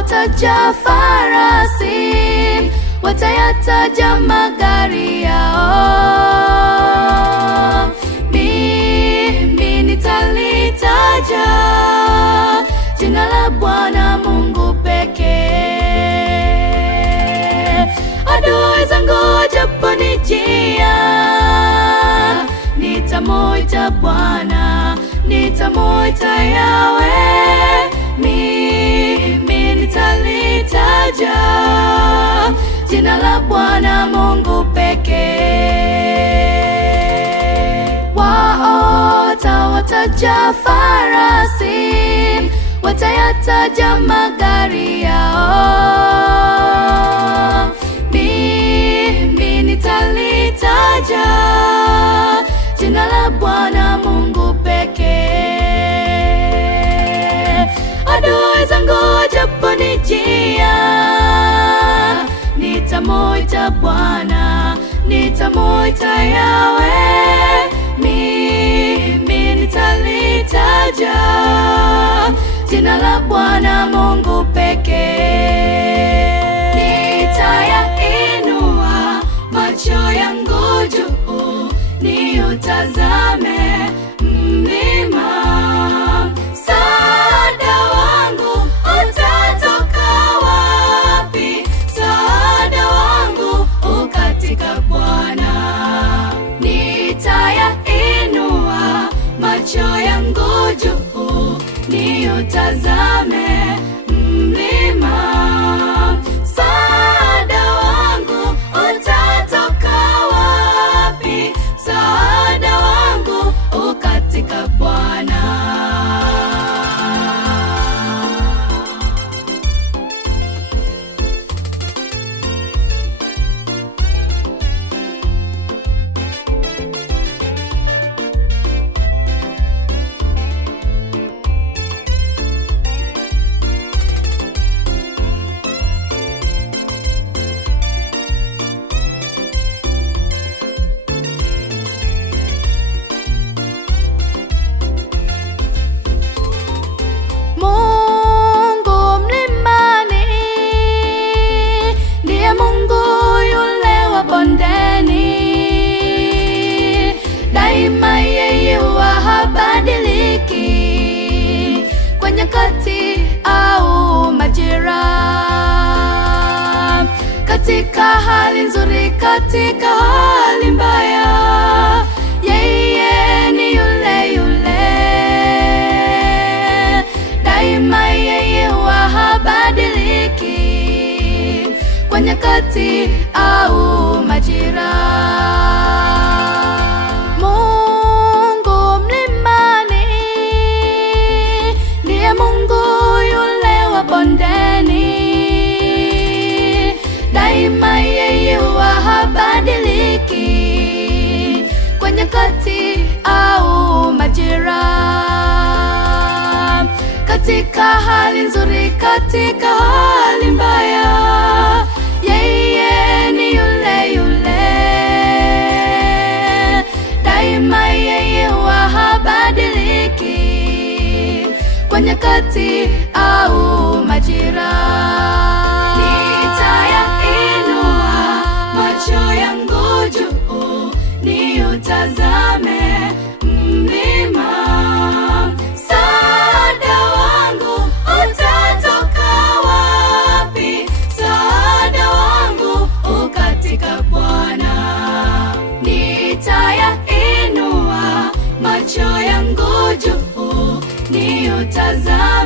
watataja farasi, watayataja magari yao. Mimi nitalitaja jina la Bwana Mungu pekee. Adui zangu wajaponijia, nitamuita Bwana, nitamuita Yahweh. Mimi nitalitaja jina la Bwana Mungu pekee. Wao watataja farasi, watayataja magari yao. Mimi nitalitaja jina la Bwana Mungu pekee. Adui zangu wajaponijia, nitamuita Bwana, nitamuita Yahweh. Mimi nitalitaja jina la Bwana Mungu pekee. Nitayainua macho yangu juu, niutazame mlima. Msaada wangu utatoka wapi? Msaada wangu ukatika Bwana. Nitayainua macho yangu juu, niutazame mlima. Msaada wangu utatoka wapi? Msaada wangu ukatika Bwana. Daima yeye habadiliki, kwa nyakati au majira, katika hali nzuri, katika hali mbaya, yeye ni yule yule. Daima yeye habadiliki, kwa nyakati au majira. Daima yeye habadiliki, kwa nyakati au majira, katika hali nzuri, katika hali mbaya, yeye ni yule yule. Daima yeye habadiliki, kwa nyakati au majira. Macho yangu juu, niutazame mlima. Msaada wangu utatoka wapi? Msaada wangu ukatika Bwana. Nitayainua macho yangu juu, niutazame